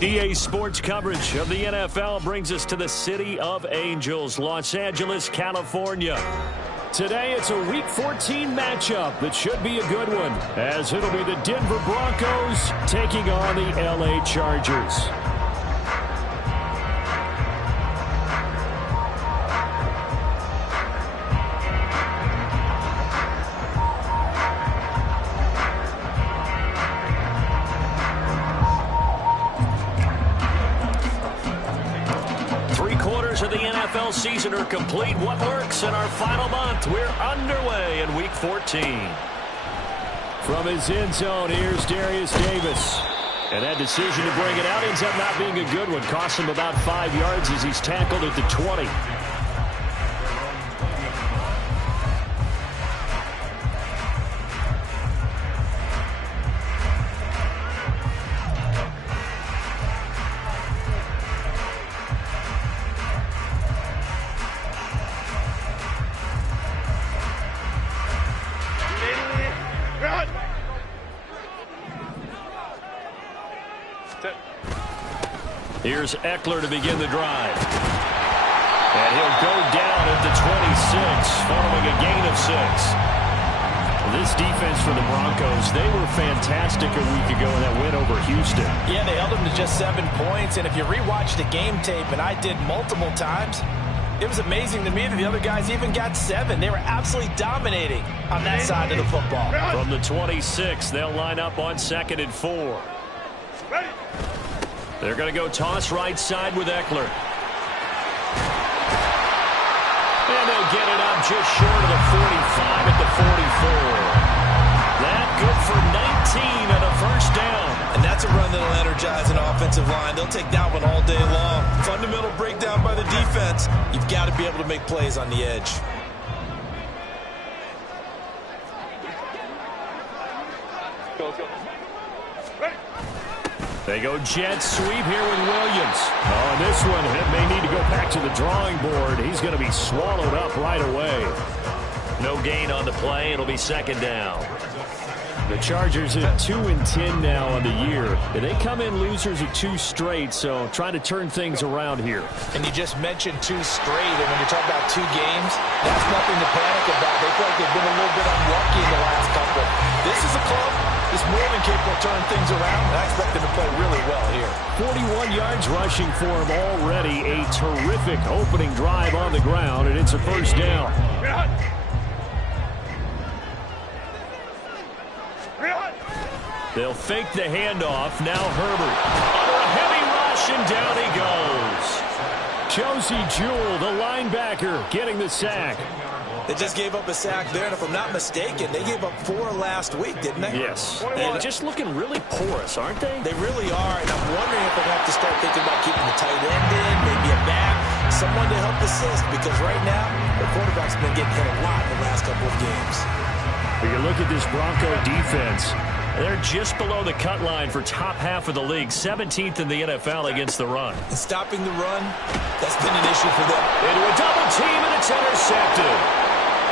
EA Sports coverage of the NFL brings us to the City of Angels, Los Angeles, California. Today, it's a Week 14 matchup that should be a good one, as it'll be the Denver Broncos taking on the LA Chargers. Of the NFL season are complete. What works in our final month? We're underway in Week 14. From his end zone, here's Darius Davis. And that decision to bring it out ends up not being a good one. Costs him about 5 yards as he's tackled at the 20. Here's Eckler to begin the drive. And he'll go down at the 26, following a gain of 6. This defense for the Broncos, they were fantastic a week ago in that win over Houston. Yeah, they held them to just 7 points. And if you rewatch the game tape, and I did multiple times, it was amazing to me that the other guys even got 7. They were absolutely dominating on that side of the football. From the 26, they'll line up on 2nd and 4. They're going to go toss right side with Eckler. And they'll get it up just short of the 45 at the 44. That good for 19 and a first down. And that's a run that'll energize an offensive line. They'll take that one all day long. Fundamental breakdown by the defense. You've got to be able to make plays on the edge. Go. They go jet sweep here with Williams. Oh, this one may need to go back to the drawing board. He's going to be swallowed up right away. No gain on the play. It'll be 2nd down. The Chargers at 2-10 now on the year. They come in losers of 2 straight, so trying to turn things around here. And you just mentioned 2 straight, and when you talk about 2 games, that's nothing to panic about. They feel like they've been a little bit unlucky in the last couple. This is a club that's more than capable of turning things around, and I expect them to play really well here. 41 yards rushing for him already. A terrific opening drive on the ground, and it's a first down. They'll fake the handoff. Now Herbert. Under a heavy rush, and down he goes. Josie Jewell, the linebacker, getting the sack. They just gave up a sack there, and if I'm not mistaken, they gave up 4 last week, didn't they? Yes. And just looking really porous, aren't they? They really are, and I'm wondering if they'll have to start thinking about keeping the tight end in, maybe a back, someone to help assist, because right now, the quarterback's been getting hit a lot in the last couple of games. When you look at this Bronco defense, they're just below the cut line for top half of the league, 17th in the NFL against the run. And stopping the run, that's been an issue for them. Into a double team, and it's intercepted.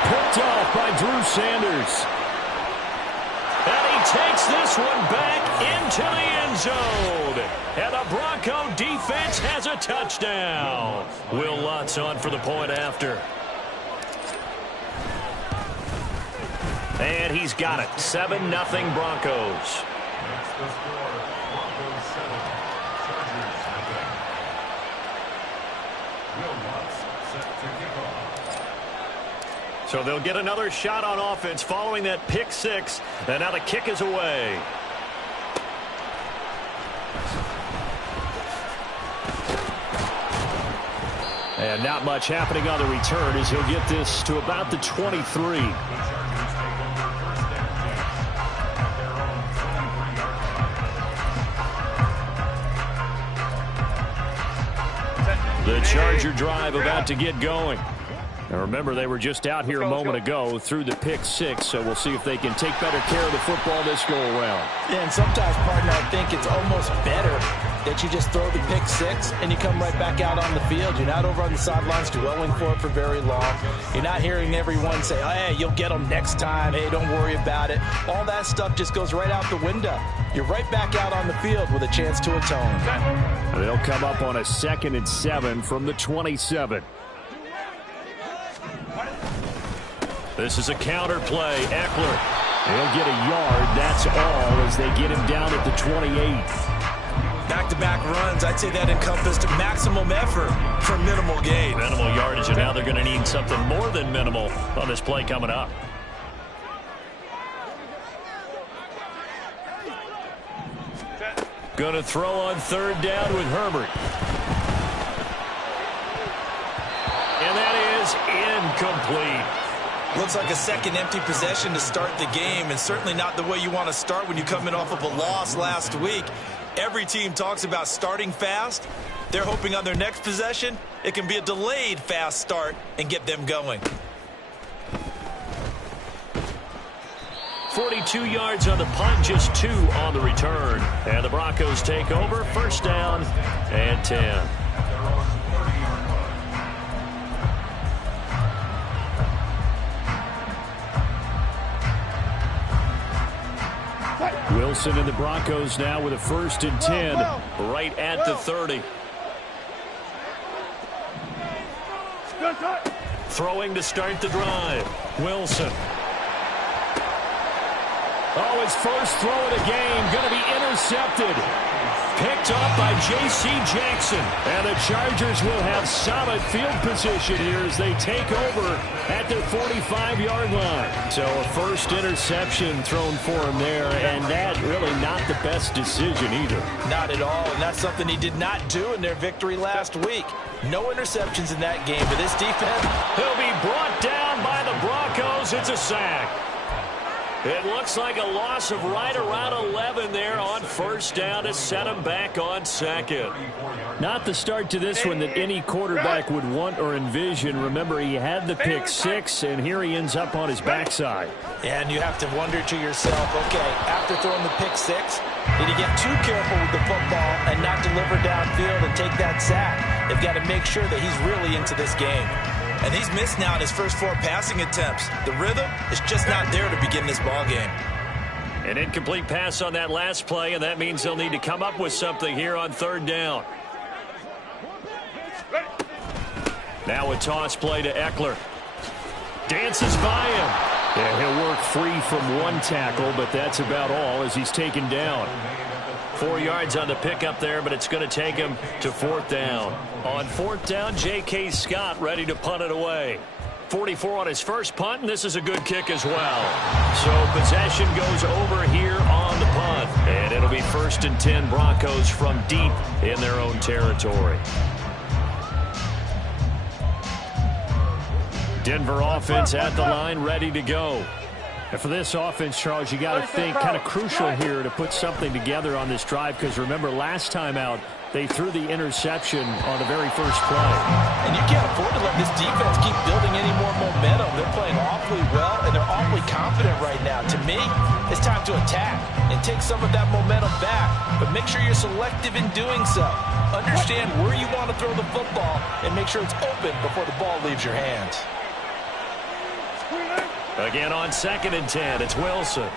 Picked off by Drew Sanders. And he takes this one back into the end zone. And the Bronco defense has a touchdown. Will Lutz on for the point after. And he's got it. 7-0 Broncos. So they'll get another shot on offense following that pick 6. And now the kick is away. And not much happening on the return as he'll get this to about the 23. The Charger drive about to get going. And remember, they were just out here a moment ago through the pick 6, so we'll see if they can take better care of the football this go-around. Yeah, and sometimes, partner, I think it's almost better that that you just throw the pick six and you come right back out on the field. You're not over on the sidelines dwelling for it for very long. You're not hearing everyone say, oh, hey, you'll get them next time. Hey, don't worry about it. All that stuff just goes right out the window. You're right back out on the field with a chance to atone. They'll come up on a 2nd and 7 from the 27. This is a counter play. Eckler. He'll get a yard. That's all as they get him down at the 28. Back-to-back runs, I'd say that encompassed maximum effort for minimal gain. Minimal yardage, and now they're going to need something more than minimal on this play coming up. Going to throw on 3rd down with Herbert. And that is incomplete. Looks like a second empty possession to start the game, and certainly not the way you want to start when you're coming off of a loss last week. Every team talks about starting fast. They're hoping on their next possession, it can be a delayed fast start and get them going. 42 yards on the punt, just 2 on the return. And the Broncos take over, 1st down and 10. Wilson and the Broncos now with a 1st and 10 right at the 30. Throwing to start the drive. Wilson. Oh, his first throw of the game going to be intercepted. Picked up by J.C. Jackson. And the Chargers will have solid field position here as they take over at their 45-yard line. So a first interception thrown for him there, and that really not the best decision either. Not at all, and that's something he did not do in their victory last week. No interceptions in that game, but this defense. He'll be brought down by the Broncos. It's a sack. It looks like a loss of right around 11 there on 1st down to set him back on 2nd. Not the start to this one that any quarterback would want or envision. Remember, he had the pick 6, and here he ends up on his backside. And you have to wonder to yourself, okay, after throwing the pick 6, did he get too careful with the football and not deliver downfield and take that sack? They've got to make sure that he's really into this game. And he's missed now in his first 4 passing attempts. The rhythm is just not there to begin this ball game. An incomplete pass on that last play, and that means they'll need to come up with something here on 3rd down. Now a toss play to Eckler. Dances by him. Yeah, he'll work free from 1 tackle, but that's about all as he's taken down. 4 yards on the pickup there, but it's going to take him to 4th down. On 4th down, J.K. Scott ready to punt it away. 44 on his first punt, and this is a good kick as well. So possession goes over here on the punt. And it'll be 1st and 10 Broncos from deep in their own territory. Denver offense at the line, ready to go. And for this offense, Charles, you got to think kind of crucial here to put something together on this drive, because remember last time out they threw the interception on the very first play. And you can't afford to let this defense keep building any more momentum. They're playing awfully well, and they're awfully confident right now. To me, it's time to attack and take some of that momentum back, but make sure you're selective in doing so. Understand where you want to throw the football and make sure it's open before the ball leaves your hands. Again on 2nd and 10, it's Wilson.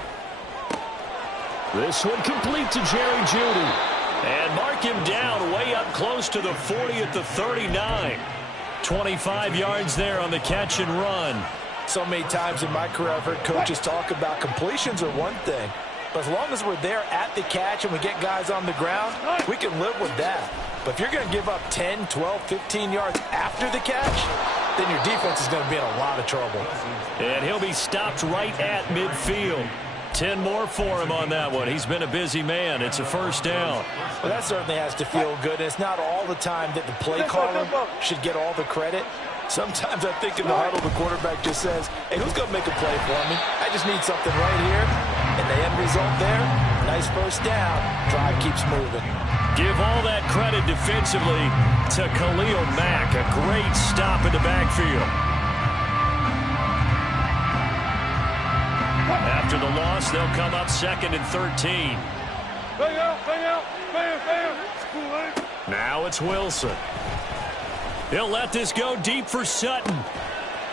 This one complete to Jerry Jeudy. And mark him down way up close to the 40 at the 39. 25 yards there on the catch and run. So many times in my career I've heard coaches talk about completions are one thing, but as long as we're there at the catch and we get guys on the ground, we can live with that. But if you're going to give up 10, 12, 15 yards after the catch, then your defense is going to be in a lot of trouble. And he'll be stopped right at midfield. 10 more for him on that one. He's been a busy man. It's a 1st down. Well, that certainly has to feel good. It's not all the time that the play caller should get all the credit. Sometimes I think in the huddle, the quarterback just says, hey, who's going to make a play for me? I just need something right here. And the end result there, nice 1st down. Drive keeps moving. Give all that credit defensively to Khalil Mack. A great stop in the backfield. After the loss, they'll come up 2nd and 13. Bang out, bang out, bang, bang. Now it's Wilson. He'll let this go deep for Sutton.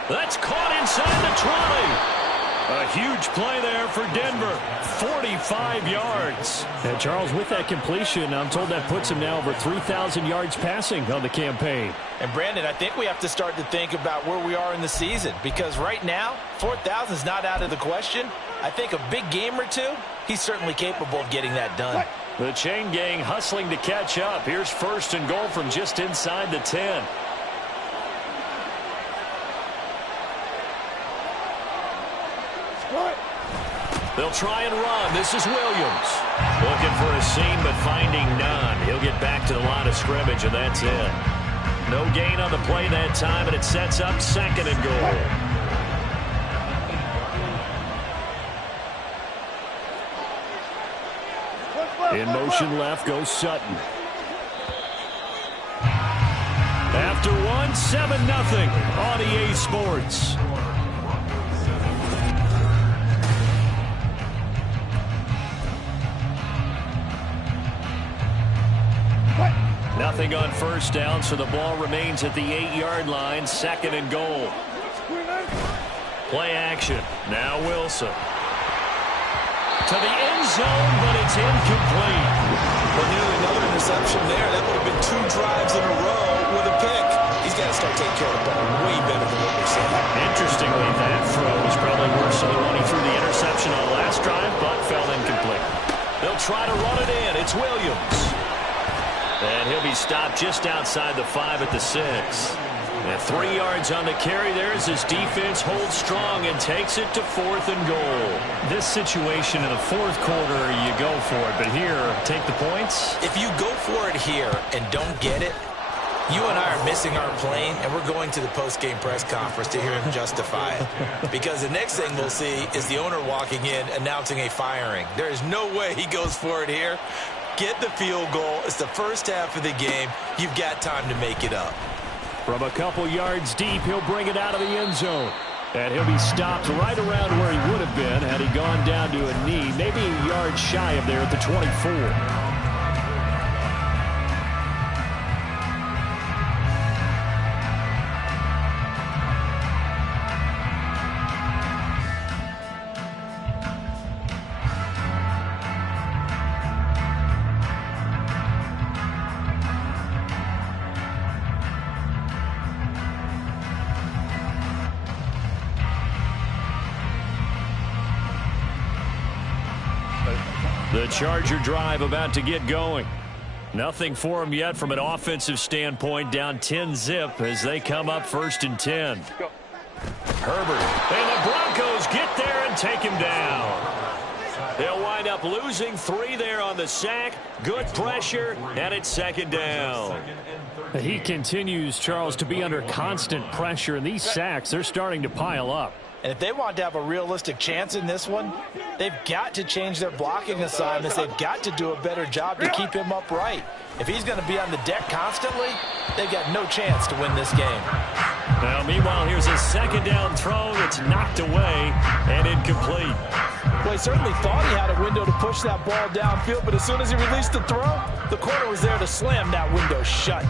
That's caught inside the 20. A huge play there for Denver. 45 yards. And Charles, with that completion, I'm told that puts him now over 3,000 yards passing on the campaign. And Brandon, I think we have to start to think about where we are in the season, because right now 4,000 is not out of the question. I think a big game or two, he's certainly capable of getting that done. The chain gang hustling to catch up. Here's 1st and goal from just inside the 10. They'll try and run. This is Williams. Looking for a seam, but finding none. He'll get back to the line of scrimmage, and that's it. No gain on the play that time, and it sets up 2nd and goal. In motion left goes Sutton. After one, 7-0 on EA Sports. Nothing on 1st down, so the ball remains at the 8-yard line. 2nd and goal. Play action. Now Wilson. To the end zone, but it's incomplete. Well, nearly another interception there. That would have been 2 drives in a row with a pick. He's got to start taking care of the ball way better than what we're seeing. Interestingly, that throw was probably worse than the one he threw the interception on last drive, but fell incomplete. They'll try to run it in. It's Williams. And he'll be stopped just outside the 5 at the 6. And 3 yards on the carry there as his defense holds strong and takes it to 4th and goal. This situation in the 4th quarter, you go for it. But here, take the points. If you go for it here and don't get it, you and I are missing our plane, and we're going to the post-game press conference to hear him justify it. Because the next thing we'll see is the owner walking in announcing a firing. There is no way he goes for it here. Get the field goal. It's the first half of the game. You've got time to make it up. From a couple yards deep, he'll bring it out of the end zone. And he'll be stopped right around where he would have been had he gone down to a knee, maybe a yard shy of there at the 24. The Charger drive about to get going. Nothing for them yet from an offensive standpoint, down 10-zip as they come up 1st and 10. Herbert, and the Broncos get there and take him down. They'll wind up losing 3 there on the sack. Good pressure, and it's 2nd down. He continues, Charles, to be under constant pressure, and these sacks, they're starting to pile up. And if they want to have a realistic chance in this one, they've got to change their blocking assignments. They've got to do a better job to keep him upright. If he's going to be on the deck constantly, they've got no chance to win this game. Now, meanwhile, here's a 2nd down throw that's knocked away and incomplete. Well, he certainly thought he had a window to push that ball downfield, but as soon as he released the throw, the corner was there to slam that window shut.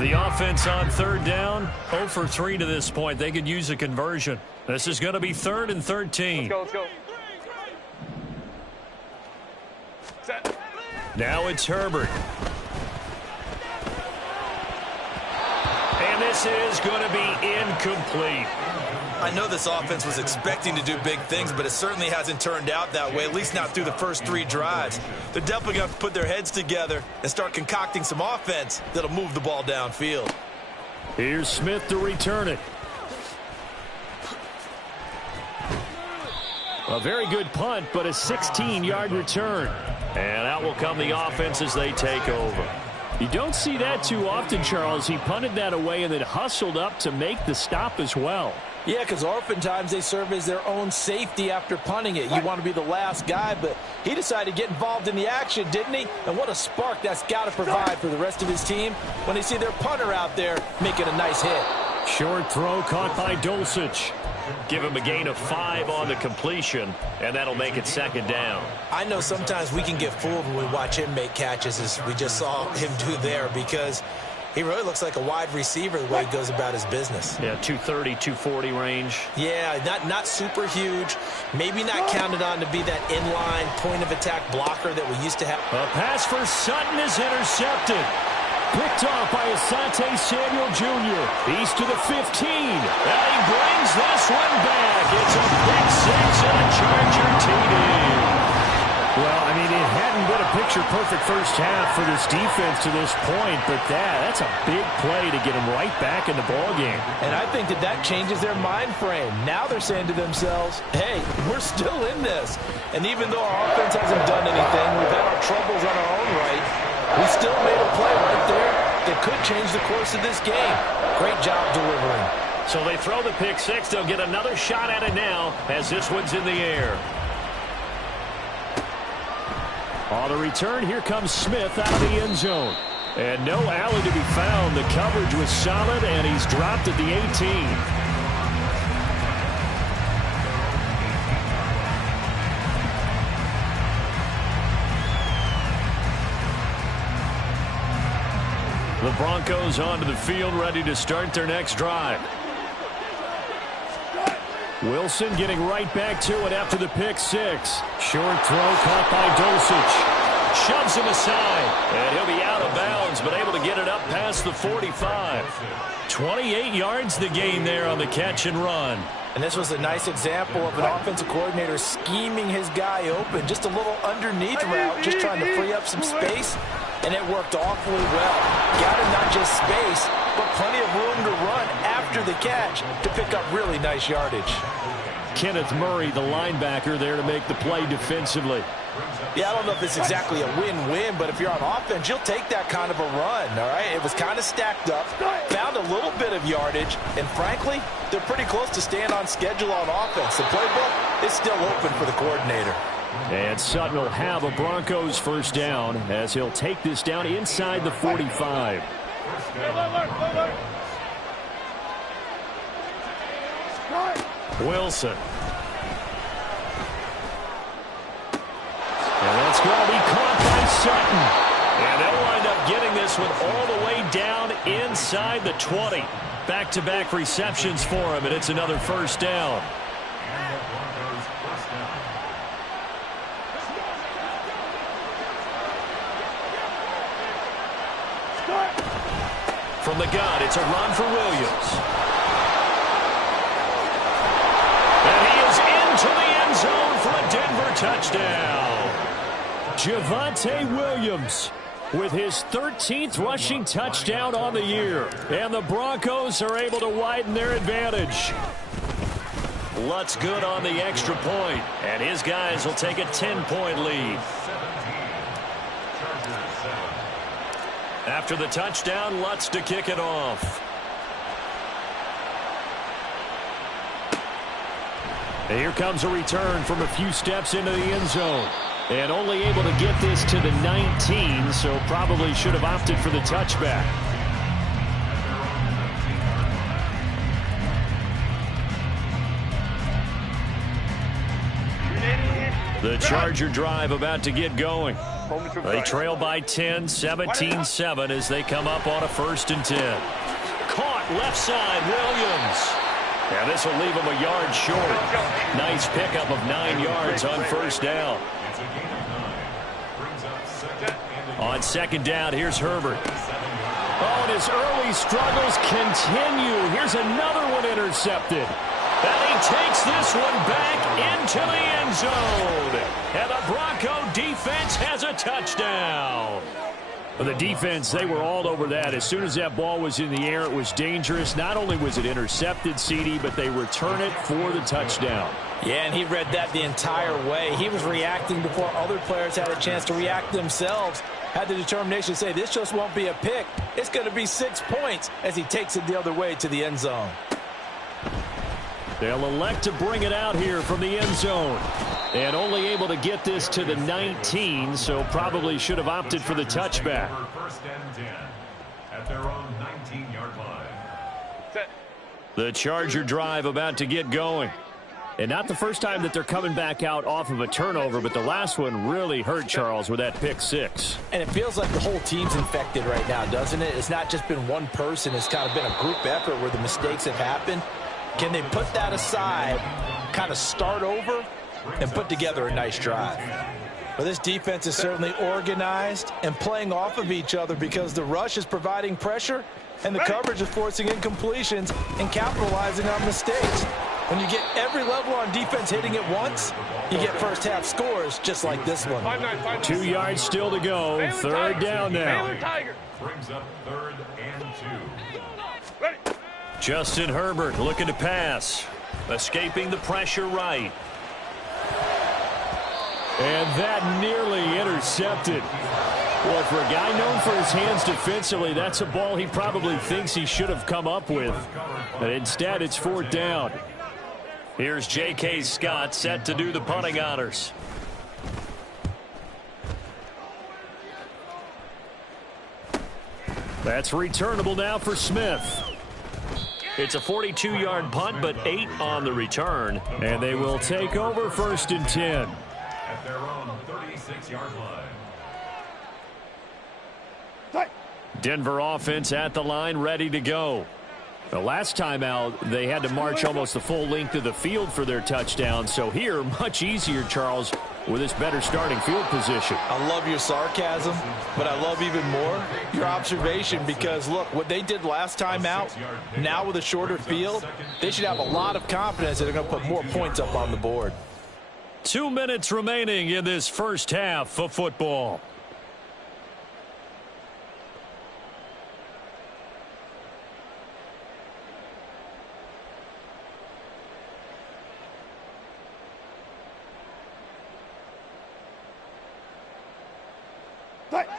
The offense on 3rd down, 0 for 3 to this point. They could use a conversion. This is going to be 3rd and 13. Let's go. Set. Now it's Herbert. And this is going to be incomplete. I know this offense was expecting to do big things, but it certainly hasn't turned out that way, at least not through the first 3 drives. They're definitely going to have to put their heads together and start concocting some offense that'll move the ball downfield. Here's Smith to return it. A very good punt, but a 16-yard return. And out will come the offense as they take over. You don't see that too often, Charles. He punted that away and then hustled up to make the stop as well. Yeah, because oftentimes they serve as their own safety after punting it. You want to be the last guy, but he decided to get involved in the action, didn't he? And what a spark that's got to provide for the rest of his team when they see their punter out there making a nice hit. Short throw caught by Dulcich. Give him a gain of 5 on the completion, and that'll make it 2nd down. I know sometimes we can get fooled when we watch him make catches, as we just saw him do there, because he really looks like a wide receiver the way he goes about his business. Yeah, 230, 240 range. Yeah, not super huge. Maybe not counted on to be that inline point-of-attack blocker that we used to have. A pass for Sutton is intercepted. Picked off by Asante Samuel Jr. He's to the 15. And he brings this one back. It's a pick 6 and a Charger TD. Well, I mean, it hadn't been a picture-perfect first half for this defense to this point, but that's a big play to get them right back in the ballgame. And I think that changes their mind frame. Now they're saying to themselves, hey, we're still in this. And even though our offense hasn't done anything, we've had our troubles on our own right, we still made a play right there that could change the course of this game. Great job delivering. So they throw the pick 6. They'll get another shot at it now as this one's in the air. On the return, here comes Smith out of the end zone. And no alley to be found. The coverage was solid, and he's dropped at the 18. The Broncos onto the field, ready to start their next drive. Wilson getting right back to it after the pick 6. Short throw caught by Dulcich. Shoves him aside, and he'll be out of bounds, but able to get it up past the 45. 28 yards the gain there on the catch and run. And this was a nice example of an offensive coordinator scheming his guy open. Just a little underneath route, just trying to free up some space, and it worked awfully well. Got him not just space, but plenty of room to run after the catch to pick up really nice yardage. Kenneth Murray, the linebacker, there to make the play defensively. Yeah, I don't know if it's exactly a win-win, but if you're on offense, you'll take that kind of a run, all right? It was kind of stacked up, found a little bit of yardage, and frankly, they're pretty close to staying on schedule on offense. The playbook is still open for the coordinator. And Sutton will have a Broncos first down as he'll take this down inside the 45. Wilson. And that's going to be caught by Sutton. And they'll wind up getting this one all the way down inside the 20. Back-to-back receptions for him, and it's another first down. From the gun, it's a run for Williams. And he is into the end zone for a Denver touchdown. Javonte Williams with his 13th rushing touchdown on the year. And the Broncos are able to widen their advantage. Lutz good on the extra point, and his guys will take a 10-point lead. After the touchdown, Lutz to kick it off. And here comes a return from a few steps into the end zone. And only able to get this to the 19, so probably should have opted for the touchback. The Charger drive about to get going. They trail by 10, 17-7 as they come up on a 1st and 10. Caught left side, Williams. And this will leave him a yard short. Nice pickup of 9 yards on first down. On 2nd down, here's Herbert. Oh, and his early struggles continue. Here's another one intercepted. And he takes this one back into the end zone. And the Bronco defense has a touchdown. Well, the defense, they were all over that. As soon as that ball was in the air, it was dangerous. Not only was it intercepted, CD, but they return it for the touchdown. Yeah, and he read that the entire way. He was reacting before other players had a chance to react themselves. Had the determination to say, this just won't be a pick. It's going to be 6 points as he takes it the other way to the end zone. They'll elect to bring it out here from the end zone. And only able to get this to the 19, so probably should have opted for the touchback. 1st and 10 at their own 19-yard line. The The Charger drive about to get going. And not the first time that they're coming back out off of a turnover, but the last one really hurt Charles with that pick six. And it feels like the whole team's infected right now, doesn't it? It's not just been one person. It's kind of been a group effort where the mistakes have happened. Can they put that aside, kind of start over, and put together a nice drive? Well, this defense is certainly organized and playing off of each other because the rush is providing pressure and the coverage is forcing incompletions and capitalizing on mistakes. When you get every level on defense hitting it once, you get first half scores just like this one. 5-9. 2 yards still to go. Third down now. Brings up 3rd and 2. Ready. Justin Herbert looking to pass. Escaping the pressure right. And that nearly intercepted. Well, for a guy known for his hands defensively, that's a ball he probably thinks he should have come up with. But instead, it's 4th down. Here's J.K. Scott set to do the punting honors. That's returnable now for Smith. It's a 42-yard punt, but 8 on the return. And they will take over 1st and 10. At their own 36-yard line. Denver offense at the line, ready to go. The last time out, they had to march almost the full length of the field for their touchdown. So here, much easier, Charles, with this better starting field position. I love your sarcasm, but I love even more your observation because, look, what they did last time out, now with a shorter field, they should have a lot of confidence that they're going to put more points up on the board. 2 minutes remaining in this first half of football.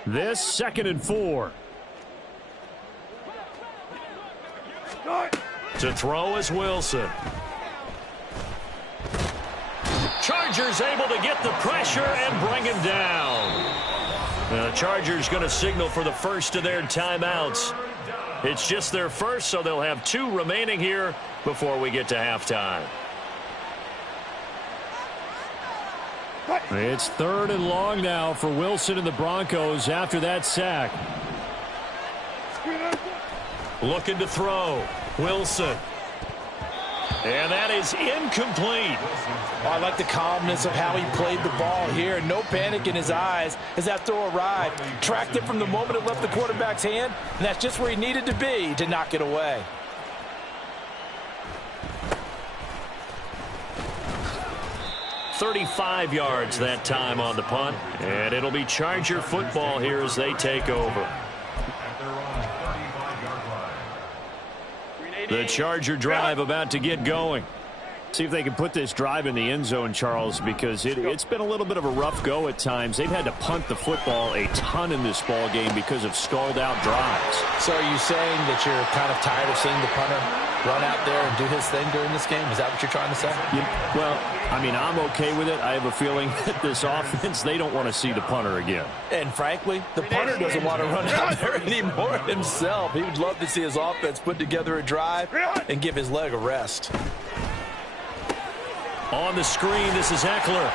This 2nd and 4. To throw is Wilson. Chargers able to get the pressure and bring him down. The Chargers going to signal for the first of their timeouts. It's just their first, so they'll have 2 remaining here before we get to halftime. It's 3rd and long now for Wilson and the Broncos after that sack. Looking to throw. Wilson. And that is incomplete. Oh, I like the calmness of how he played the ball here. No panic in his eyes as that throw arrived. Tracked it from the moment it left the quarterback's hand, and that's just where he needed to be to knock it away. 35 yards that time on the punt. And it'll be Charger football here as they take over. The Charger drive about to get going. See if they can put this drive in the end zone, Charles, because it's been a little bit of a rough go at times. They've had to punt the football a ton in this ball game because of stalled-out drives. So are you saying that you're kind of tired of seeing the punter run out there and do his thing during this game? Is that what you're trying to say? Yeah, well, I mean, I'm okay with it. I have a feeling that this offense, they don't want to see the punter again. And frankly, the punter doesn't want to run out there anymore himself. He would love to see his offense put together a drive and give his leg a rest. On the screen, this is Eckler.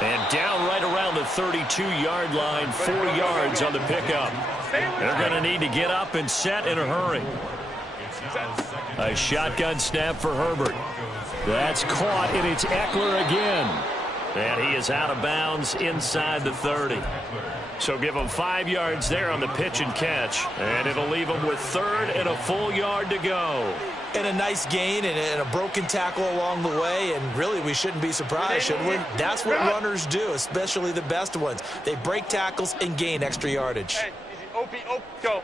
And down right around the 32-yard line, 4 yards on the pickup. They're going to need to get up and set in a hurry. A shotgun snap for Herbert. That's caught, and it's Eckler again. And he is out of bounds inside the 30. So give him 5 yards there on the pitch and catch. And it'll leave him with 3rd and a full yard to go. And a nice gain and a broken tackle along the way. And really, we shouldn't be surprised, should we? That's what runners do, especially the best ones. They break tackles and gain extra yardage. Hey, go.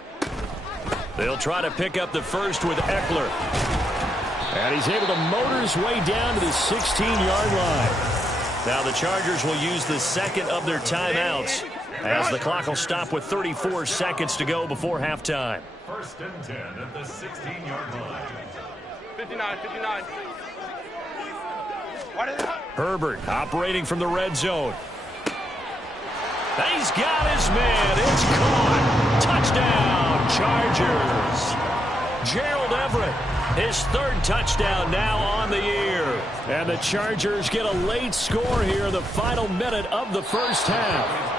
They'll try to pick up the first with Eckler. And he's able to motor his way down to the 16-yard line. Now the Chargers will use the second of their timeouts as the clock will stop with 34 seconds to go before halftime. 1st and 10 at the 16-yard line. 59. Herbert operating from the red zone. He's got his man. It's caught. Touchdown, Chargers. Gerald Everett His third touchdown now on the year. And the Chargers get a late score here in the final minute of the first half.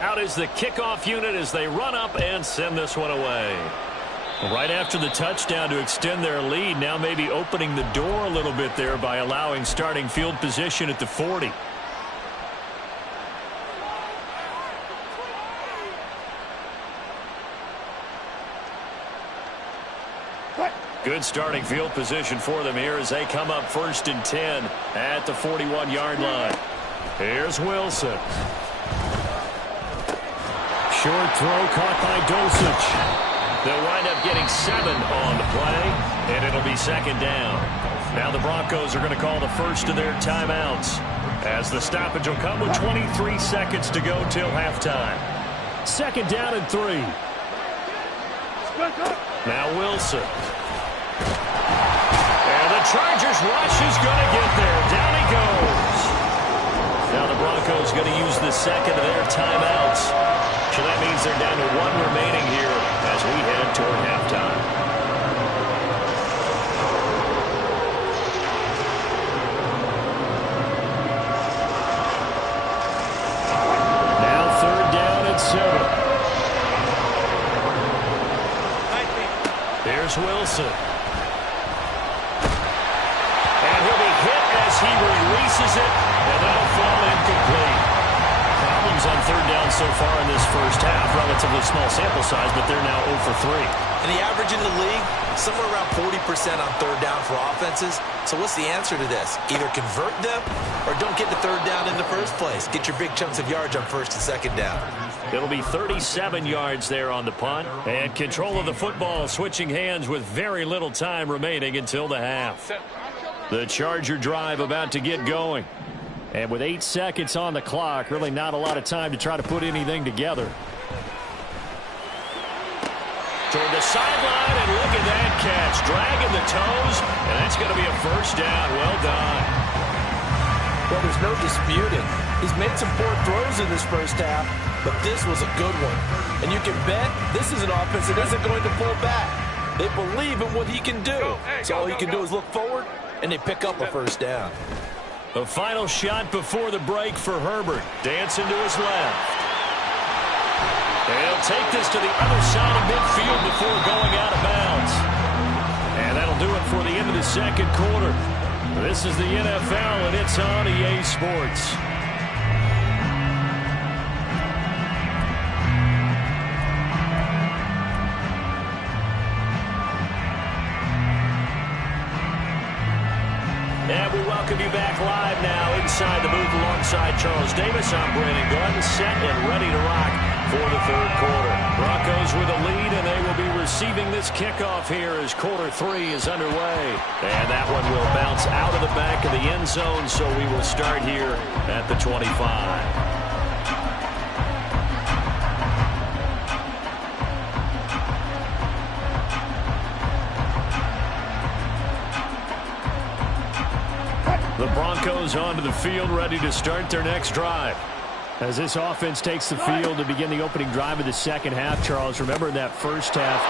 Out is the kickoff unit as they run up and send this one away. Right after the touchdown to extend their lead, now maybe opening the door a little bit there by allowing starting field position at the 40. Good starting field position for them here as they come up 1st and 10 at the 41-yard line. Here's Wilson. Short throw caught by Dulcich. They'll wind up getting 7 on the play, and it'll be 2nd down. Now the Broncos are going to call the first of their timeouts as the stoppage will come with 23 seconds to go till halftime. 2nd down and 3. Now Wilson. And the Chargers rush is going to get there. Down he goes. Now the Broncos going to use the second of their timeouts. So that means they're down to 1 remaining here as we head toward halftime. Now 3rd down and 7. There's Wilson. And he'll be hit as he releases it, and that'll fall incomplete. Problems on 3rd down so far in this first half. Relatively small sample size, but they're now 0 for 3. And the average in the league, somewhere around 40% on 3rd down for offenses. So what's the answer to this? Either convert them or don't get the 3rd down in the first place. Get your big chunks of yards on 1st and 2nd down. It'll be 37 yards there on the punt. And control of the football switching hands with very little time remaining until the half. The Charger drive about to get going. And with 8 seconds on the clock, really not a lot of time to try to put anything together. Toward the sideline, and look at that catch. Dragging the toes, and that's going to be a 1st down. Well done. Well, there's no disputing. He's made some poor throws in this first half, but this was a good one. And you can bet this is an offense that isn't going to pull back. They believe in what he can do. So all he can do is look forward, and they pick up a 1st down. The final shot before the break for Herbert. Dancing to his left. He'll take this to the other side of midfield before going out of bounds. And that'll do it for the end of the 2nd quarter. This is the NFL, and it's on EA Sports. And we welcome you back live now inside the booth alongside Charles Davis. I'm Brandon Glenn, set and ready to rock for the 3rd quarter. Broncos with a lead, and they will be receiving this kickoff here as quarter 3 is underway. And that one will bounce out of the back of the end zone, so we will start here at the 25. The Broncos onto the field, ready to start their next drive. As this offense takes the field to begin the opening drive of the 2nd half, Charles, remember that first half,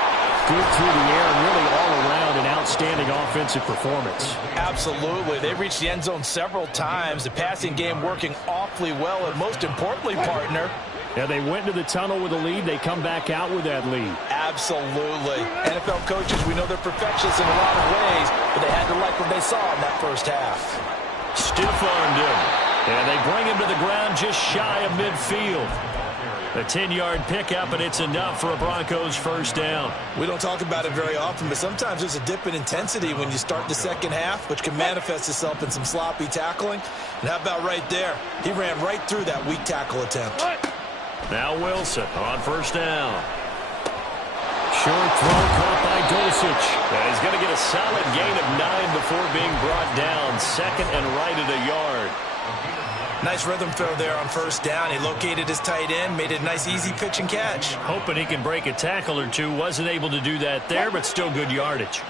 good through the air and really all around an outstanding offensive performance. Absolutely. They reached the end zone several times. The passing game working awfully well, and most importantly, partner, yeah, they went into the tunnel with a lead. They come back out with that lead. Absolutely. NFL coaches, we know they're perfectionists in a lot of ways, but they had to like what they saw in that first half. Stiff-armed him, and they bring him to the ground just shy of midfield. A 10-yard pickup, and it's enough for a Broncos 1st down. We don't talk about it very often, but sometimes there's a dip in intensity when you start the 2nd half, which can manifest itself in some sloppy tackling. And how about right there? He ran right through that weak tackle attempt. Now Wilson on 1st down. Short throw caught by Dulcich. And he's going to get a solid gain of 9 before being brought down. Second and right at a yard. Nice rhythm throw there on first down. He located his tight end, made it a nice easy pitch and catch. Hoping he can break a tackle or two. Wasn't able to do that there, but still good yardage.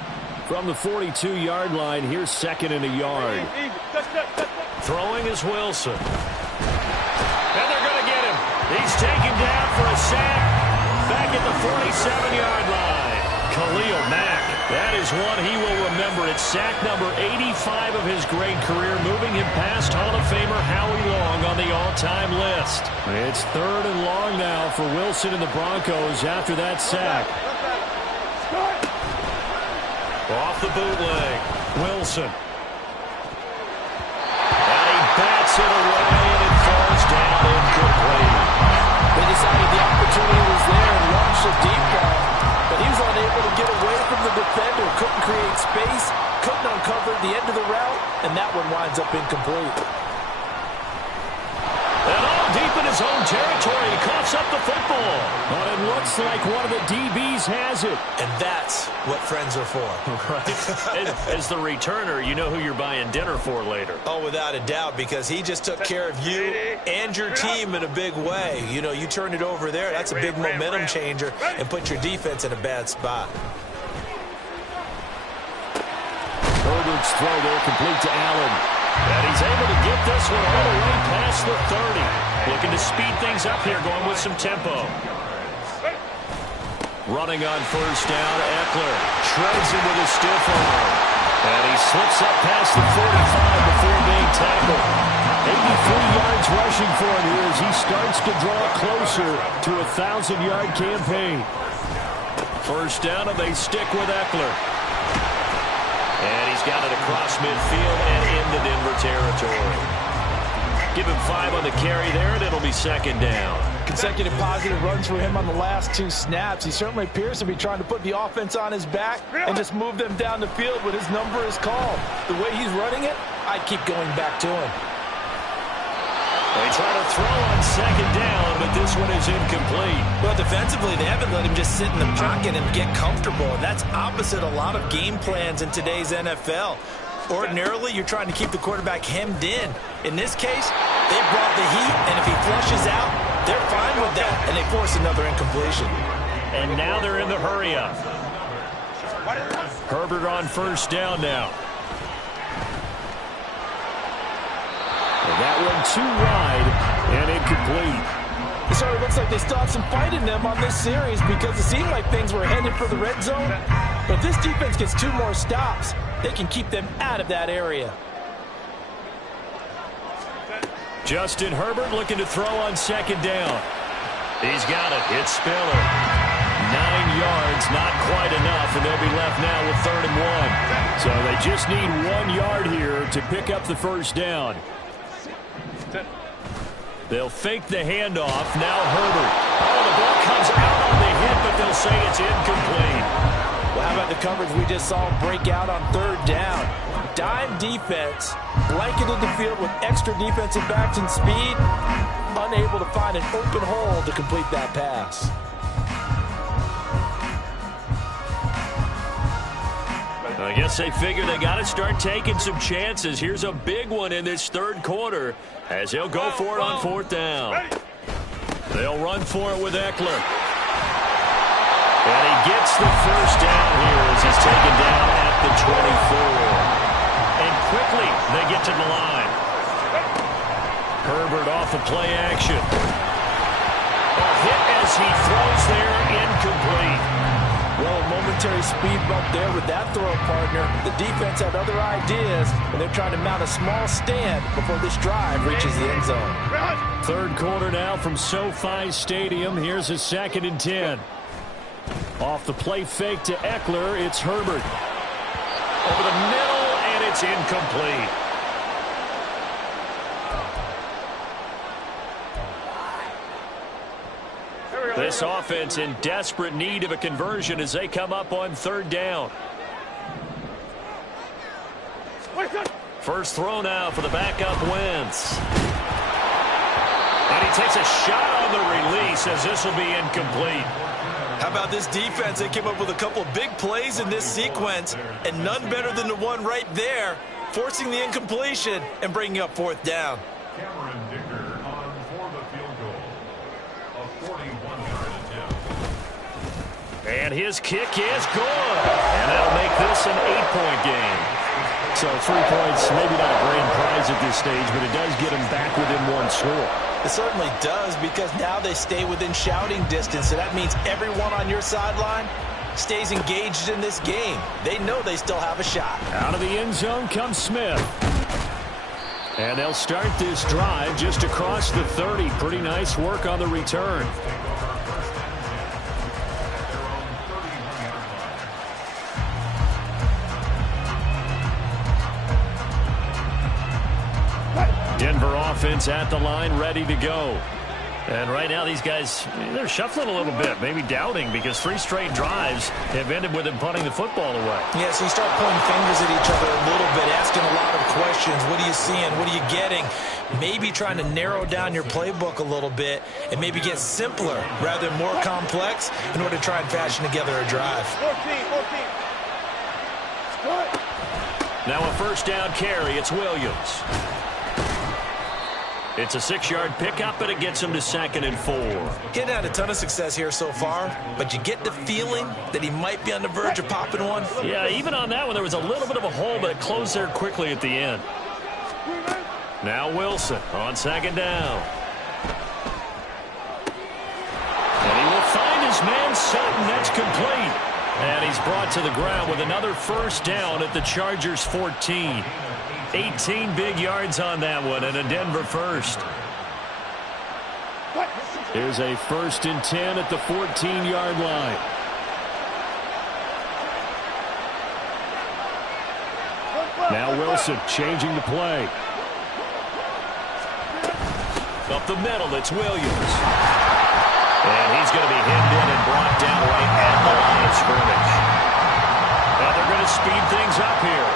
From the 42-yard line, here's second and a yard. Throwing is Wilson. And they're going to get him. He's taken down for a sack back at the 47-yard line. Khalil Mack. That is one he will remember. It's sack number 85 of his great career, moving him past Hall of Famer Howie Long on the all-time list. It's third and long now for Wilson and the Broncos after that sack. Off the bootleg, Wilson. And he bats it away, and it falls down incomplete. They decided the opportunity was there and launched a deep ball, but he was unable to get away from the defender. Couldn't create space, couldn't uncover the end of the route, and that one winds up incomplete. And all deep in his own territory, he coughs up the football. But it looks like one of the DBs has it. And that's what friends are for. Right. As the returner, you know who you're buying dinner for later. Oh, without a doubt, because he just took care of you and your team in a big way. You know, you turn it over there, that's a big momentum changer, and put your defense in a bad spot. Herbert's throw there complete to Allen. And he's able to get this one all the way past the 30. Looking to speed things up here, going with some tempo. Running on first down, Eckler shreds him with a stiff arm. And he slips up past the 45 before being tackled. 83 yards rushing for him here as he starts to draw closer to a 1,000-yard campaign. First down, and they stick with Eckler. And he's got it across midfield and into Denver territory. Give him 5 on the carry there, and it'll be second down. Consecutive positive runs for him on the last 2 snaps. He certainly appears to be trying to put the offense on his back and just move them down the field when his number is called. The way he's running it, I'd keep going back to him. They try to throw on second down, but this one is incomplete. Well, defensively, they haven't let him just sit in the pocket and get comfortable, and that's opposite a lot of game plans in today's NFL. Ordinarily, you're trying to keep the quarterback hemmed in. In this case, they brought the heat, and if he flushes out, they're fine with that, and they force another incompletion. And now they're in the hurry-up. Herbert on first down now. And that one too wide and incomplete. It sort of looks like they still have some fight in them on this series because it seemed like things were headed for the red zone. But if this defense gets 2 more stops, they can keep them out of that area. Justin Herbert looking to throw on second down. He's got it. It's Spiller. 9 yards, not quite enough, and they'll be left now with 3rd and 1. So they just need 1 yard here to pick up the first down. They'll fake the handoff. Now Herbert. Oh, the ball comes out on the hit, but they'll say it's incomplete. Well, how about the coverage we just saw break out on 3rd down? Dime defense, blanketed the field with extra defensive backs and speed, unable to find an open hole to complete that pass. I guess they figure they got to start taking some chances. Here's a big one in this 3rd quarter as they'll go for it on 4th down. They'll run for it with Eckler. And he gets the first down here as he's taken down at the 24. And quickly they get to the line. Herbert off the play action. A hit as he throws there, incomplete. Well, a momentary speed bump there with that throw partner. The defense had other ideas, and they're trying to mount a small stand before this drive reaches the end zone. 3rd quarter now from SoFi Stadium. Here's a 2nd and 10. Off the play fake to Eckler, it's Herbert. Over the middle, and it's incomplete. This offense in desperate need of a conversion as they come up on 3rd down. First throw now for the backup Wentz. And he takes a shot on the release as this will be incomplete. How about this defense? They came up with a couple of big plays in this sequence, and none better than the one right there, forcing the incompletion and bringing up fourth down. Cameron Dicker on for the field goal. A 41-yard attempt. And his kick is good. And that'll make this an 8-point game. So 3 points, maybe not a grand prize at this stage, but it does get them back within one score. It certainly does, because now they stay within shouting distance, so that means everyone on your sideline stays engaged in this game. They know they still have a shot. Out of the end zone comes Smith. And they'll start this drive just across the 30. Pretty nice work on the return. Denver offense at the line, ready to go. And right now these guys, they're shuffling a little bit, maybe doubting, because 3 straight drives have ended with them punting the football away. Yeah, so you start pointing fingers at each other a little bit, asking a lot of questions. What are you seeing? What are you getting? Maybe trying to narrow down your playbook a little bit and maybe get simpler rather than more complex in order to try and fashion together a drive. 14. Now a first down carry. It's Williams. It's a 6-yard pickup, and it gets him to 2nd and 4. He hadn't had a ton of success here so far, but you get the feeling that he might be on the verge of popping one. Yeah, even on that one, there was a little bit of a hole, but it closed there quickly at the end. Now Wilson on 2nd down. And he will find his man Sutton. That's complete. And he's brought to the ground with another first down at the Chargers' 14. 18 big yards on that one, and a Denver first. Here's a 1st and 10 at the 14-yard line. Now Wilson changing the play. Up the middle, it's Williams. And he's going to be hemmed in and brought down right at the line of scrimmage. Now they're going to speed things up here.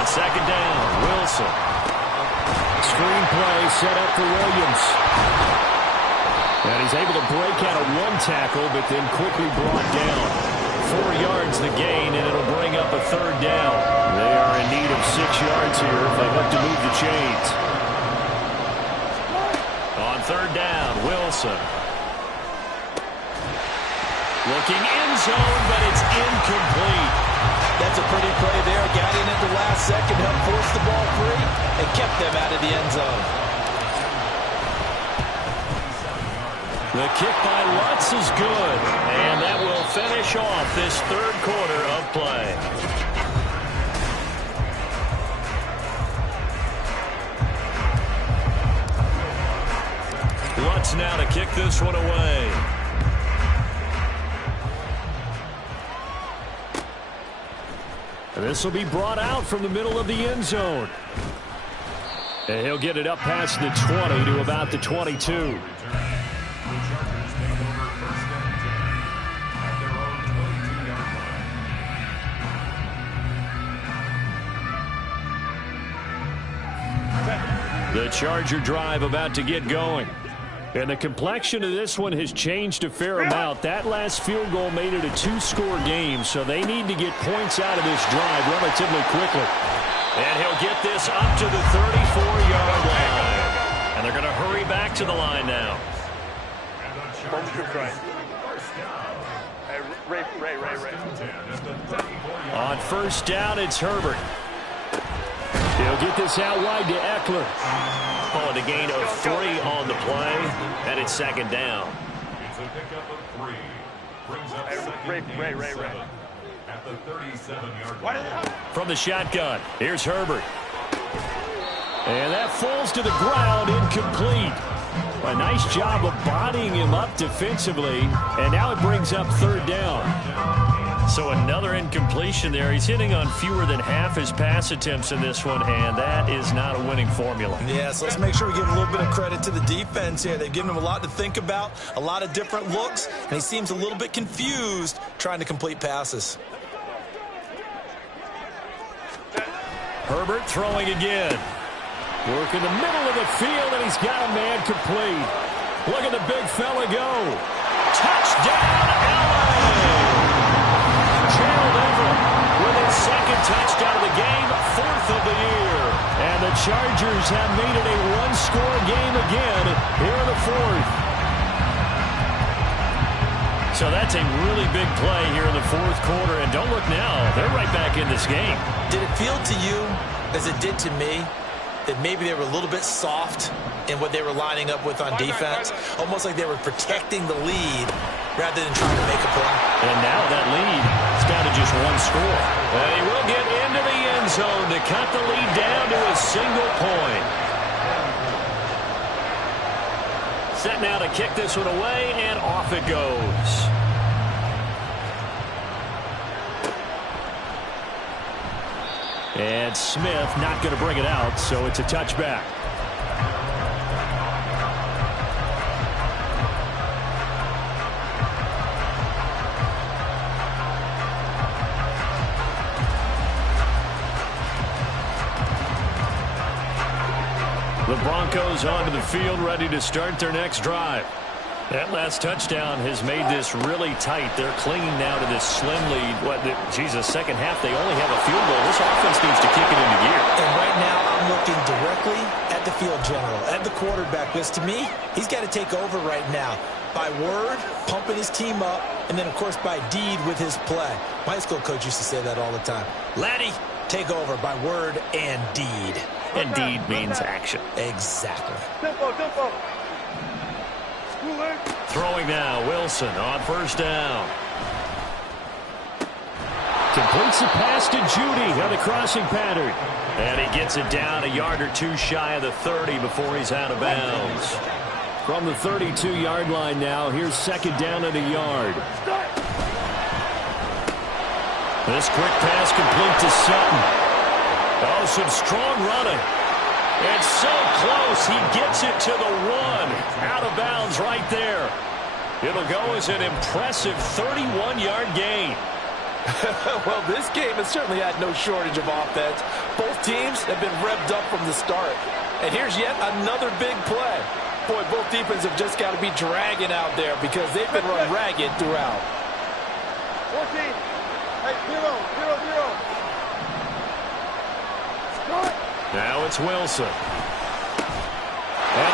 On 2nd down, Wilson. Screen play set up for Williams. And he's able to break out of 1 tackle, but then quickly brought down. 4 yards the gain, and it'll bring up a 3rd down. They are in need of 6 yards here if they hope to move the chains. On 3rd down, Wilson. Looking end zone, but it's incomplete. That's a pretty play there. Got in at the last second, helped force the ball free, and kept them out of the end zone. The kick by Lutz is good, and that will finish off this 3rd quarter of play. Lutz now to kick this one away. And this will be brought out from the middle of the end zone. And he'll get it up past the 20 to about the 22. The Charger drive about to get going. And the complexion of this one has changed a fair amount. That last field goal made it a 2-score game, so they need to get points out of this drive relatively quickly. And he'll get this up to the 34-yard line. And they're going to hurry back to the line now. Ray. On 1st down, it's Herbert. He'll get this out wide to Eckler. Oh, the gain of 3 on the play, and it's 2nd down. It's a pickup of 3. Brings up 2nd at the 37-yard line. From the shotgun, here's Herbert. And that falls to the ground, incomplete. A nice job of bodying him up defensively, and now it brings up 3rd down. So another incompletion there. He's hitting on fewer than half his pass attempts in this one, and that is not a winning formula. Yeah, so let's make sure we give a little bit of credit to the defense here. They've given him a lot to think about, a lot of different looks, and he seems a little bit confused trying to complete passes. Herbert throwing again. Working the middle of the field, and he's got a man complete. Look at the big fella go. Touchdown, LA! Gerald Everett with his second touchdown of the game, 4th of the year. And the Chargers have made it a one-score game again here in the 4th. So that's a really big play here in the 4th quarter. And don't look now, they're right back in this game. Did it feel to you, as it did to me, that maybe they were a little bit soft in what they were lining up with on defense? Almost like they were protecting the lead rather than trying to make a play. And now that lead, it's down to just one score. And he will get into the end zone to cut the lead down to a single point. Set now to kick this one away, and off it goes. And Smith not going to bring it out, so it's a touchback. The Broncos onto the field, ready to start their next drive. That last touchdown has made this really tight. They're clinging now to this slim lead. Second half, they only have a field goal. This offense needs to kick it into gear. And right now, I'm looking directly at the field general, at the quarterback, because to me, he's got to take over right now. By word, pumping his team up, and then, of course, by deed with his play. My high school coach used to say that all the time. Laddie, take over by word and deed. And deed means action. Exactly. Tempo. Throwing now, Wilson on first down. Completes the pass to Judy on the crossing pattern. And he gets it down a yard or two shy of the 30 before he's out of bounds. From the 32-yard line now, here's second down and a yard. This quick pass complete to Sutton. Oh, some strong running. It's so close, he gets it to the 1. Out of bounds right there. It'll go as an impressive 31-yard gain. Well, this game has certainly had no shortage of offense. Both teams have been revved up from the start. And here's yet another big play. Boy, both defenses have just got to be dragging out there because they've been run ragged throughout. 14. Hey, 0. Now it's Wilson. And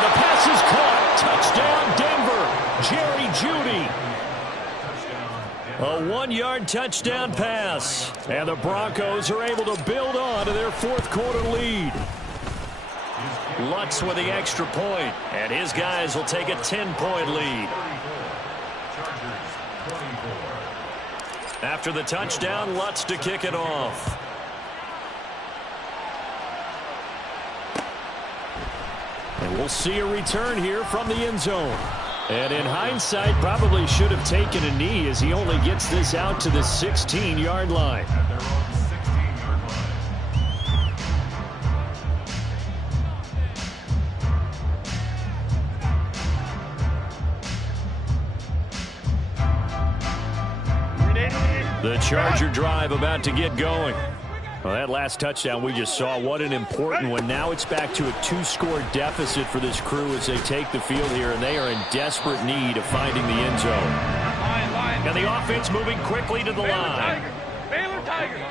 the pass is caught. Touchdown, Denver. Jerry Jeudy. A 1-yard touchdown pass. And the Broncos are able to build on to their 4th quarter lead. Lutz with the extra point. And his guys will take a 10-point lead. After the touchdown, Lutz to kick it off. And we'll see a return here from the end zone. And in hindsight, probably should have taken a knee as he only gets this out to the 16-yard line. The Charger drive about to get going. Well, that last touchdown we just saw, what an important one. Now it's back to a 2-score deficit for this crew as they take the field here, and they are in desperate need of finding the end zone. And the offense moving quickly to the line. Baylor Tigers.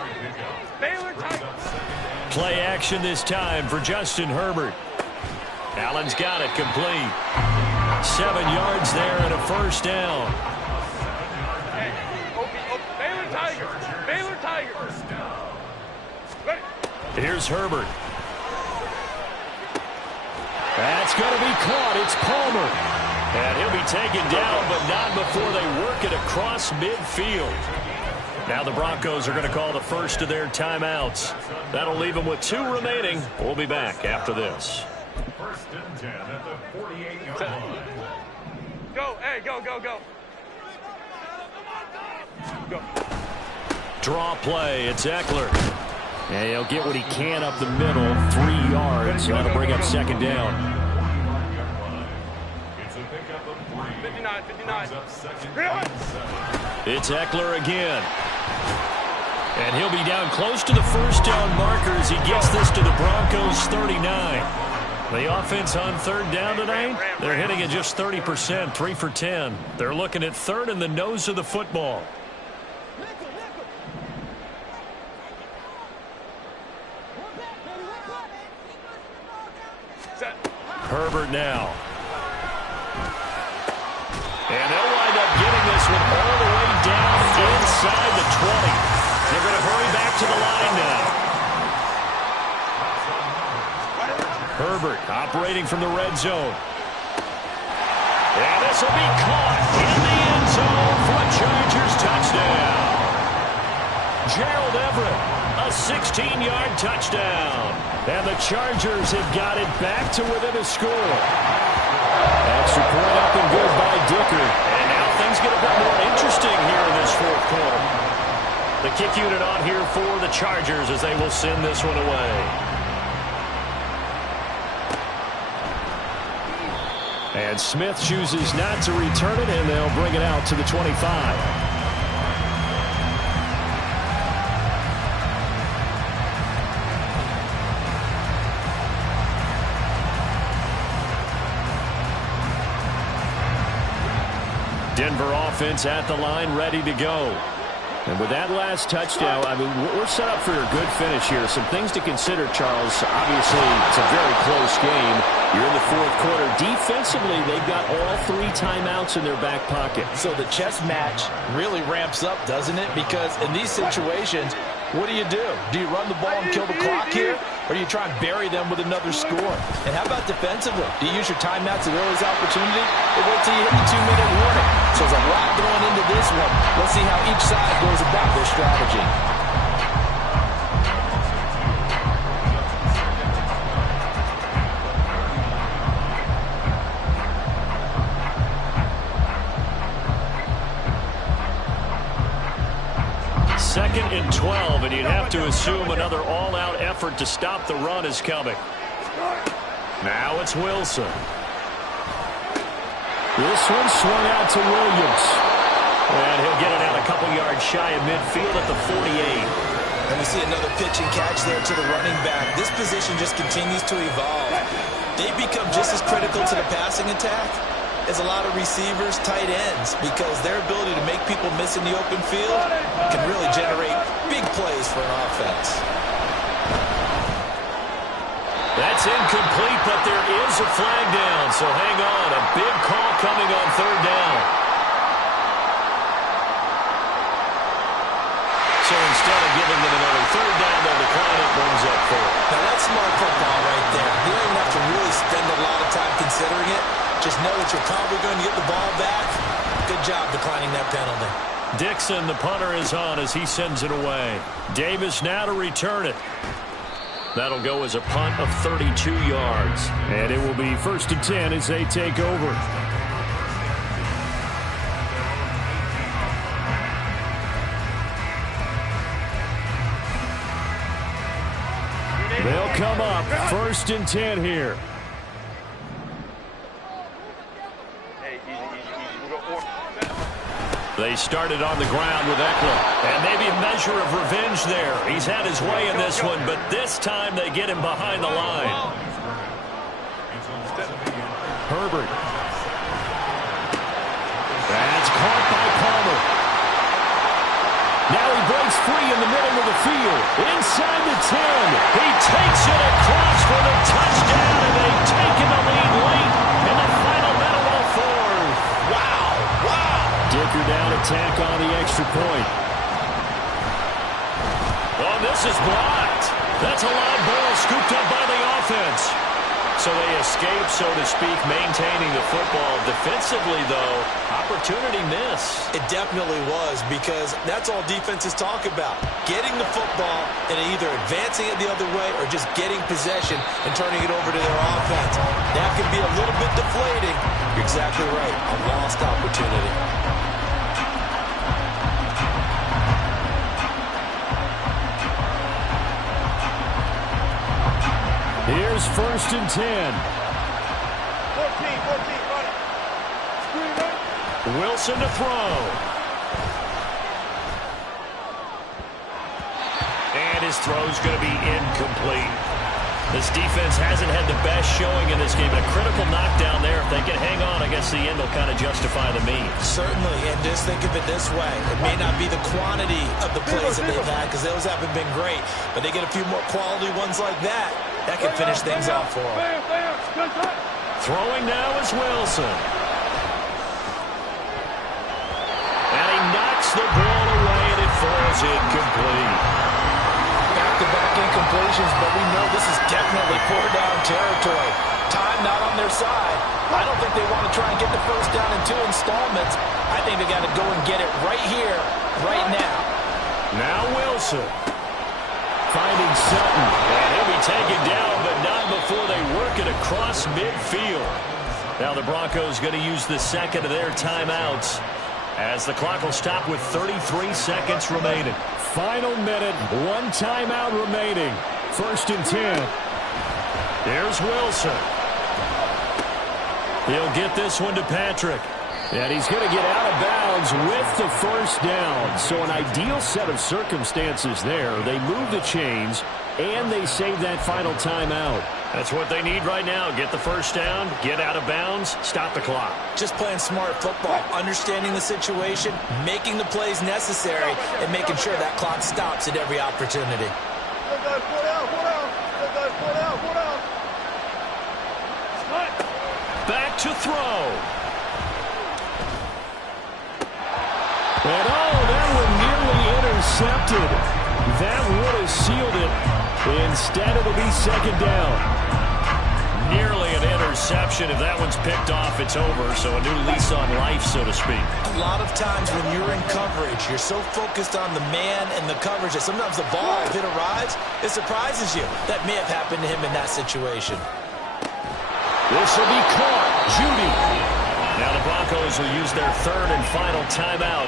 Play action this time for Justin Herbert. Allen's got it complete. 7 yards there and a first down. Baylor Tigers. Here's Herbert. That's going to be caught. It's Palmer. And he'll be taken down, but not before they work it across midfield. Now the Broncos are going to call the first of their timeouts. That'll leave them with 2 remaining. We'll be back after this. First and 10 at the 48-yard line. Go. Go. Draw play. It's Eckler. And he'll get what he can up the middle. 3 yards. That'll bring up second down. It's a pickup of 3. 59. Up second and 7. It's Eckler again. And he'll be down close to the first down marker as he gets this to the Broncos' 39. The offense on third down tonight, they're hitting at just 30%, 3 for 10. They're looking at third in the nose of the football. Herbert now. And they'll wind up getting this one all the way down inside the 20. They're going to hurry back to the line now. Herbert operating from the red zone. And this will be caught in the end zone for a Chargers touchdown. Gerald Everett, a 16-yard touchdown. And the Chargers have got it back to within a score. Extra point up and good by Dicker. And now things get a bit more interesting here in this fourth quarter. The kick unit on here for the Chargers as they will send this one away. And Smith chooses not to return it, and they'll bring it out to the 25. Denver offense at the line, ready to go. And with that last touchdown, I mean, we're set up for a good finish here. Some things to consider, Charles. Obviously, it's a very close game. You're in the fourth quarter. Defensively, they've got all 3 timeouts in their back pocket. So the chess match really ramps up, doesn't it? Because in these situations, what do? Do you run the ball and kill the clock here? Or do you try and bury them with another score? And how about defensively? Do you use your timeouts at earliest opportunity? Or wait till you hit the 2-minute warning? So there's a lot going into this one. Let's see how each side goes about their strategy. Second and 12, and you'd have to assume another all-out effort to stop the run is coming. Now it's Wilson. This one swung out to Williams. And he'll get it out a couple yards shy of midfield at the 48. And we see another pitch and catch there to the running back. This position just continues to evolve. They become just as critical to the passing attack as a lot of receivers, tight ends, because their ability to make people miss in the open field can really generate big plays for an offense. That's incomplete, but there is a flag down, so hang on. A big call coming on third down. So instead of giving them another third down, they'll decline it, brings up fourth. Now that's smart football right there. You don't even have to really spend a lot of time considering it. Just know that you're probably going to get the ball back. Good job declining that penalty. Dixon, the punter, is on as he sends it away. Davis now to return it. That'll go as a punt of 32 yards. And it will be 1st and 10 as they take over. They'll come up 1st and 10 here. They started on the ground with Eckler. And maybe a measure of revenge there. He's had his way in this one, but this time they get him behind the line. Herbert. That's caught by Palmer. Now he breaks free in the middle of the field. Inside the 10. He takes it across for the touchdown, and they've taken the lead late in the final minute of the fourth. Wow. Dicker down attack on the extra point. Oh, this is blocked. That's a loud ball scooped up by the offense. So they escape, so to speak, maintaining the football. Defensively, though, opportunity miss. It definitely was, because that's all defenses talk about. Getting the football and either advancing it the other way or just getting possession and turning it over to their offense. That can be a little bit deflating. You're exactly right. A lost opportunity. Here's 1st and 10. 14, run it. Wilson to throw. And his throw's going to be incomplete. This defense hasn't had the best showing in this game. A critical knockdown there. If they can hang on, I guess the end will kind of justify the means. Certainly, and just think of it this way. It may not be the quantity of the plays that they've had because those haven't been great, but they get a few more quality ones like that. That can finish things off for them. Throwing now is Wilson. And he knocks the ball away, and it falls incomplete. Back-to-back incompletions, but we know this is definitely four-down territory. Time not on their side. I don't think they want to try and get the first down in 2 installments. I think they got to go and get it right here, right now. Now Wilson. Finding Sutton. And he'll be taken down, but not before they work it across midfield. Now the Broncos going to use the second of their timeouts as the clock will stop with 33 seconds remaining. Final minute, 1 timeout remaining. 1st and 10. Here's Wilson. He'll get this one to Patrick. And he's going to get out of bounds with the first down. So an ideal set of circumstances there. They move the chains, and they save that final timeout. That's what they need right now. Get the first down, get out of bounds, stop the clock. Just playing smart football, understanding the situation, making the plays necessary, and making sure that clock stops at every opportunity. Back to throw. And that one nearly intercepted. That would have sealed it. Instead, it'll be second down. Nearly an interception. If that one's picked off, it's over. So a new lease on life, so to speak. A lot of times when you're in coverage, you're so focused on the man and the coverage that sometimes the ball, if it arrives, it surprises you. That may have happened to him in that situation. This will be caught. Judy. Now the Broncos will use their third and final timeout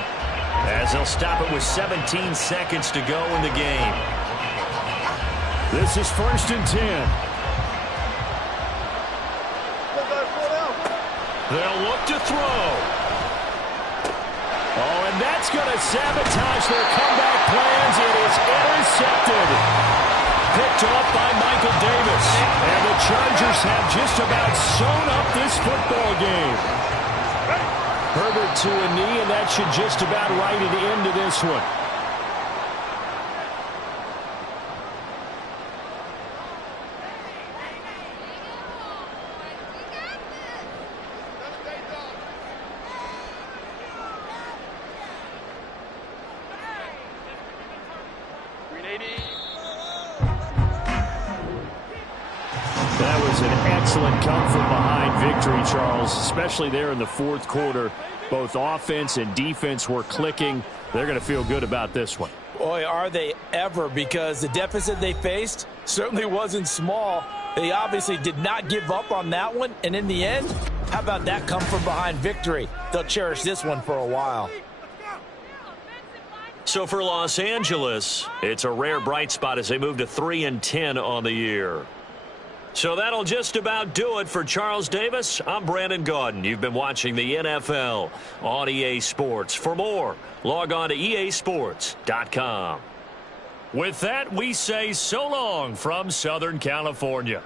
as they'll stop it with 17 seconds to go in the game. This is 1st and 10. They'll look to throw. Oh, and that's going to sabotage their comeback plans. It is intercepted. Picked off by Michael Davis. And the Chargers have just about sewn up this football game. Herbert to a knee, and that should just about write it into this one. That was an excellent come-from-behind victory, Charles, especially there in the 4th quarter. Both offense and defense were clicking. They're going to feel good about this one. Boy, are they ever, because the deficit they faced certainly wasn't small. They obviously did not give up on that one, and in the end, how about that come-from-behind victory? They'll cherish this one for a while. So for Los Angeles, it's a rare bright spot as they move to 3-10 on the year. So that'll just about do it for Charles Davis. I'm Brandon Gaudin. You've been watching the NFL on EA Sports. For more, log on to easports.com. With that, we say so long from Southern California.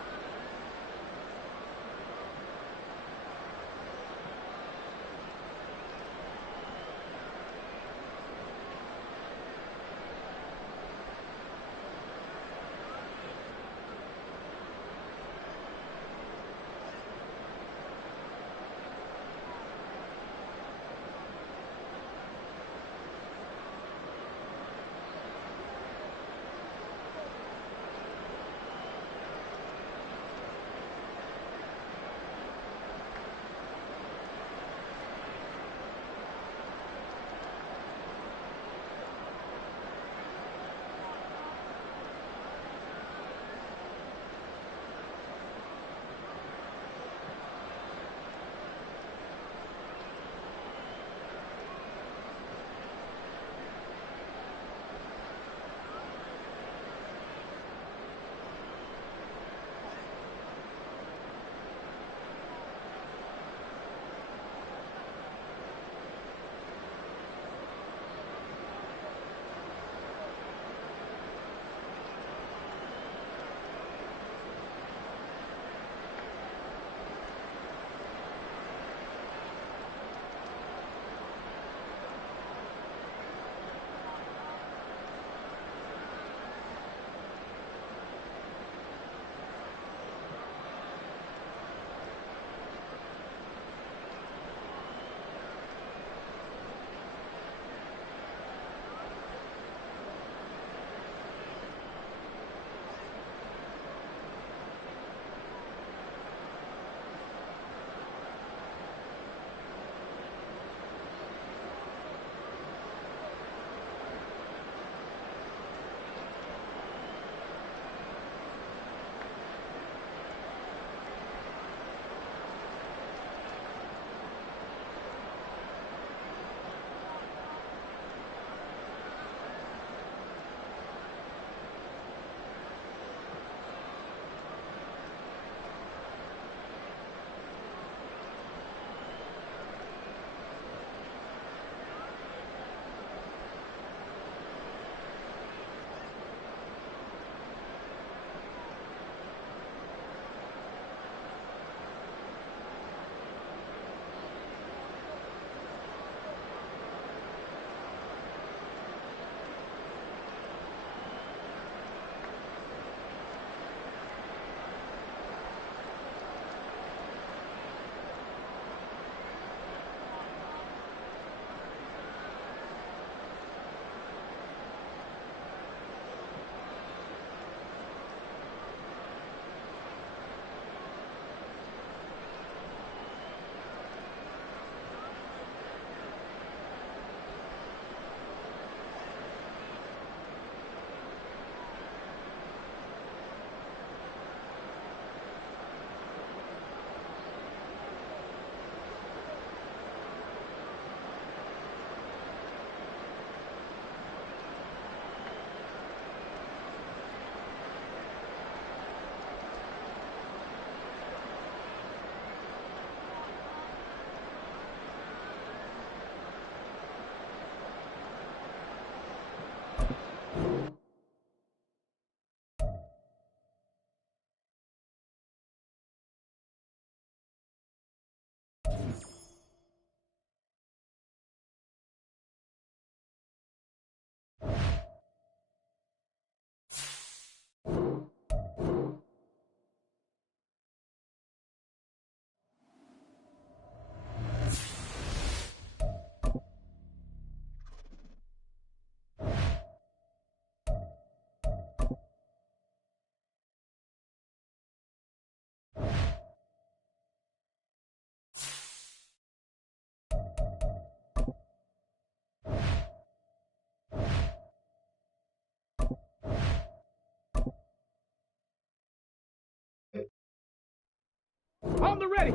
On the ready.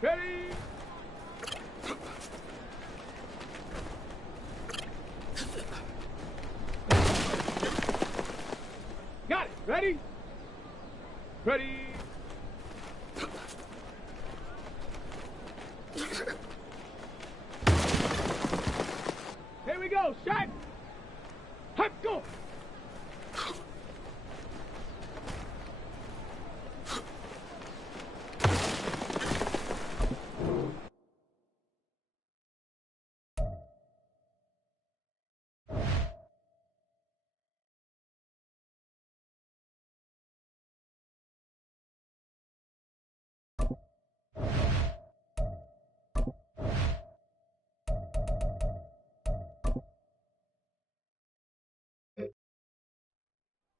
Ready. Got it. Ready? Ready. Here we go. Shot. Hop, go.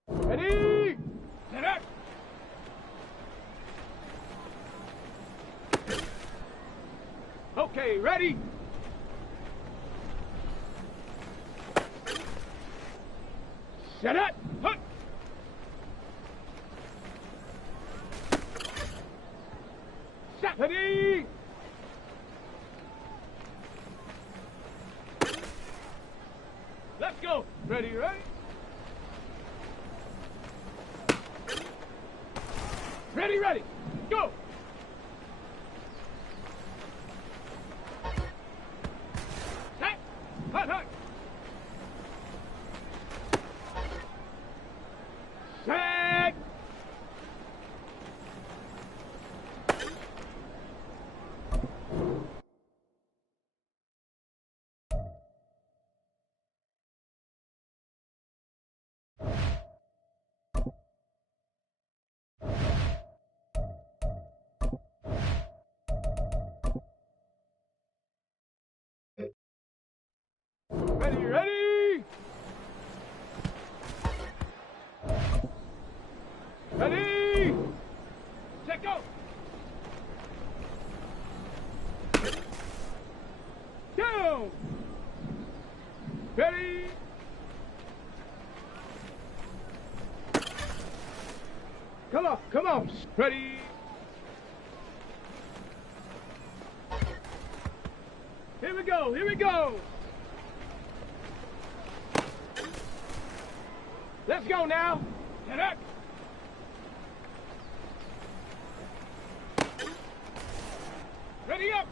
Ready? Set up. Okay, ready? Set up. Hup. Set. Ready? Let's go. Ready, ready? Ready, ready, go! Set! Hut, hut! Set! Ready, ready! Ready! Set, go! Down! Ready! Come on, come on! Ready! Here we go, here we go! Let's go now! Get up! Ready up!